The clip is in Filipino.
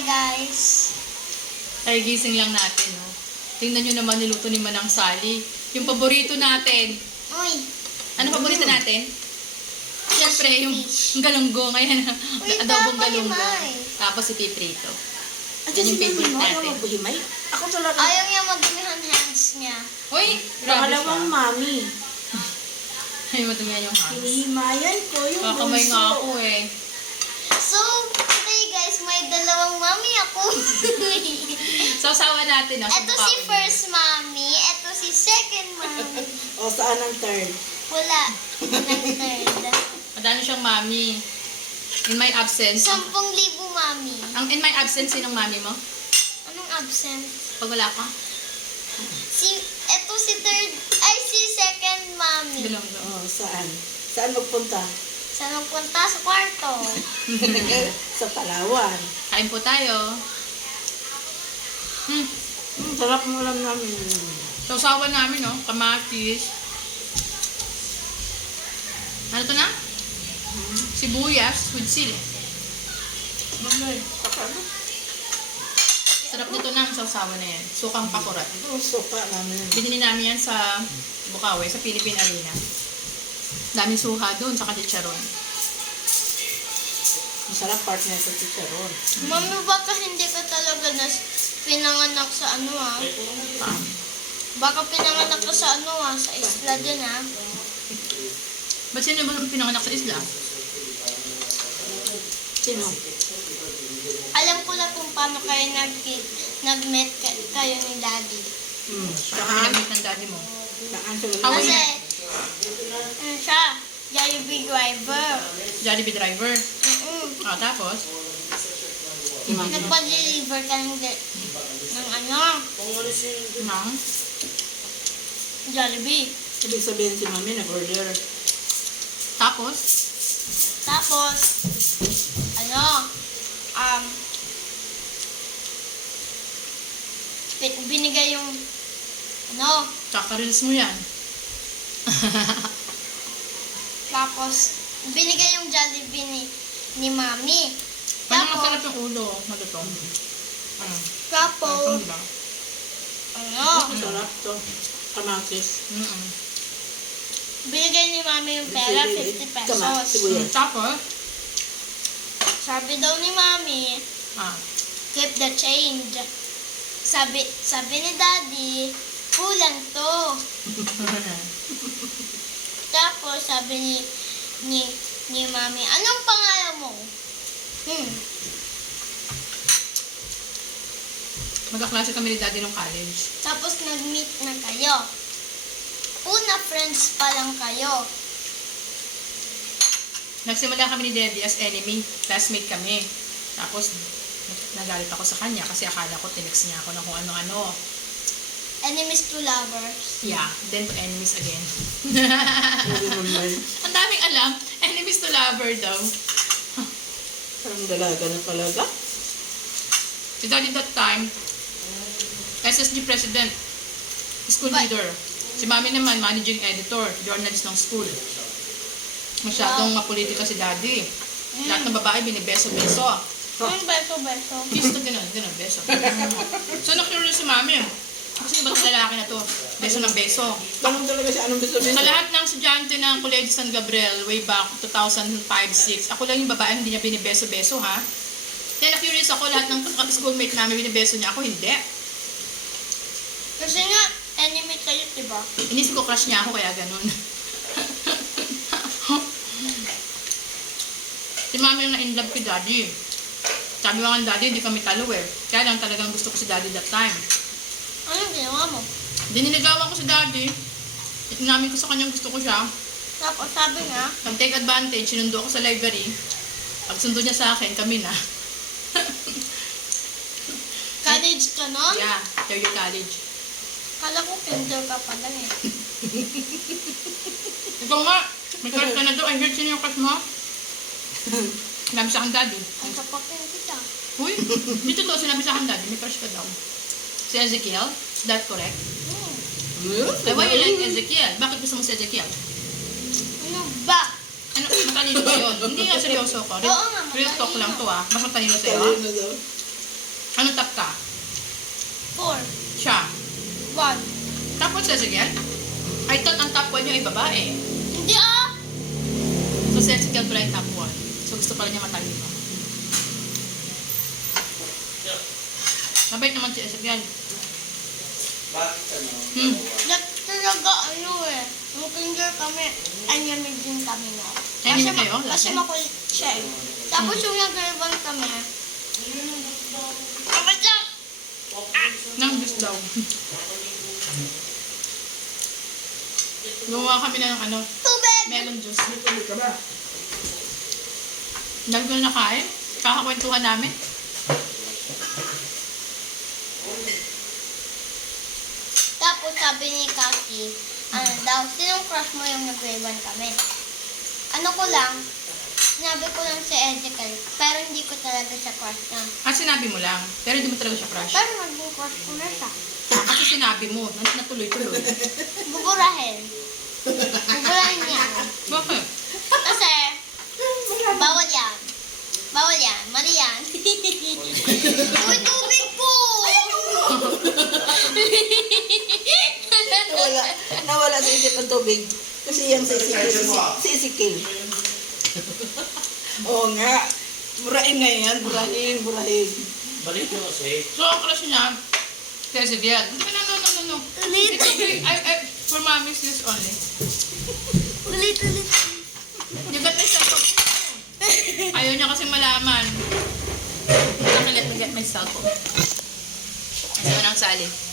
Hi guys. Ay, gising lang natin, no? Tingnan nyo naman niluto ni Manang Sally. Yung paborito natin. Uy. Ano paborito natin? Siyempre, yung galunggong. Ayan, Uy, adobong tama, galunggong. Himay. Tapos si Piprito. At yung favorite favorite natin. natin. Magbuhimay. Ako talaga. Ayaw niya madumihan hands niya. Uy, grabe Pangalawang siya. mami. Ay, matumihan yung hands. Hinihimayan ko yung Kakamay nga ako eh. So, today guys, may dalawang mami ako. Sausawan natin, no? Ito si first mami, ito si second mami. O, saan ang third? Wala. Walang third. Madami siyang mami. In my absence. 10,000 mami. In my absence, sinong mami mo? Anong absent? Pag wala ka? Ito si third, ay si second mami. Galunggong. O, saan? Saan magpunta? Saan magpunta? Sa kwarto. Sa Palawan. Kain po tayo. Sarap mo lang namin. Sausawan namin, no? Kamatis. Ano to na? Sibuyas with sili. Mamay, saka na. Sarap nito na ang sausawan na yan. Sukang pakurat. Ito, suka namin. Binili namin yan sa Bukawi, sa Philippine Arena. Daming suha doon, saka chicharon. Masarap partner sa chicharon. Mami, baka hindi ka talaga pinanganak sa ano Baka pinanganak ka sa sa isla din Ba't sino ba pinanganak sa isla? Sino? Alam ko na kung paano kayo nag-met kayo ni Daddy. Saan? Pinamit ng daddy mo. Saan sila? Ah, Kasi, wala. ano siya, Jollibee driver. Jollibee driver. Mm-mm. Tapos? Nagpa-deliver ka ng Nang? Jollibee. Ibig sabihin si mami nag-order. Tapos? Tapos, binigay yung, Kaka-reels mo yan. tapos, binigay yung Jollibee ni Mami. Parang Tapos, masarap yung ulo. Malutong. tapos, Malutong, diba? Masarap to. Kamatis. binigay ni Mami yung pera, 50 pesos. Sibuyas. Tapos? Sabi daw ni Mami, Ah. keep the change. Sabi ni Daddy, kulang to. Tapos sabi ni Mami, anong pangalan mo? Magkaklase kami ni daddy nung college. Tapos nag-meet na kayo. Una friends pa lang kayo. Nagsimula kami ni daddy as enemy. Classmate kami. Tapos, nagalit ako sa kanya kasi akala ko tinext niya ako na kung ano-ano. Enemies to lovers. Yeah, then to enemies again. Sabi mamay. Ang daming alam. Enemies to lover daw. Parang dalaga na talaga. Si daddy that time, SSG president, school But- leader. Si mami naman, managing editor, journalist ng school. Masyadong mapolitika si daddy. Lahat ng babae binibeso-beso. Beso. Kiss to ganun, beso. So, na-curious si mami. Kasi ba itong lalaki na to? Beso ng beso. Tanong talaga siya anong gusto Sa niya. lahat ng estudyante ng Colegio San Gabriel, way back 2005-06, ako lang yung babae hindi niya binibeso-beso, ha? Kaya na-curious ako, lahat ng schoolmate namin binibeso niya, ako hindi. Kasi nga, enemy kayo, diba? Inisip ko crush niya ako, kaya ganun. Si mami yung na-inlove kay daddy. Sabi ko nga daddy, hindi kami talo eh. Kaya lang talagang gusto ko si daddy that time. Anong ginawa mo? Diniligawan ko si daddy. Inamin ko sa kanyang gusto ko siya. Tapos sabi nga, Nag-take advantage, sinundo ako sa library. Pagsundo niya sa akin, kami na. college ka nun? Yeah, third year college. Kala ko kinder ka pa lang eh. Ikaw nga, may crush ka na doon. I heard sino yung crush mo? Sinabi sa akin daddy. Ang kapakin kita. Uy, dito to, sinabi sa akin daddy, may crush ka daw. Si Ezekiel? Is that correct? Eh, why you like Ezekiel? Bakit gusto mo si Ezekiel? Ano ba? Ano, matalino ba yun? Hindi nga seryoso ko. Oo nga, Real talk lang to ah. Mas matalino sa'yo. Talino daw. Ano top ka? 4. Siya. 1. Top 1 si Ezekiel? I thought ang top 1 niya ay babae. Hindi ah! So si Ezekiel pala yung top 1. So gusto pala niya matalino. Mabait naman si Ezekiel. Bakit ano? Hmm. Talaga ano eh. Nung kinder kami, anyamig din kami no. Anyamig kayo? Kasi Dati? makulit siya eh. Tapos yung nag-rebond kami, kapag lang, Nang juice daw. Gumawa kami ng ano, tubig! melon juice. Dami ko na nakain. Kakakwentuhan namin. Tapos sabi ni Kaki, ano daw, sinong crush mo yung nag-rebond kami? Ano ko lang, sinabi ko lang si Ezekiel, pero hindi ko talaga siya crush na. Ah, sinabi mo lang. Pero hindi mo talaga siya crush. Pero naging crush ko na siya. Kasi sinabi mo. Natuloy-tuloy. Buburahin. Buburahin niya. Bakit? Kasi, bawal yan. Bawal yan. Mali yan. Uy, tubig po! Nawala sa isip ang tubig. Kasi yung si Ezekiel. Oo nga. Burahin na yan. Burahin. Balik mo kasi. So, ang crush niya, si Ezekiel. No. Ulit. For mommy's use only. Ulit. You got my cellphone. Ayaw niya kasi malaman. Let me get my cellphone. Kasi mo nang sali.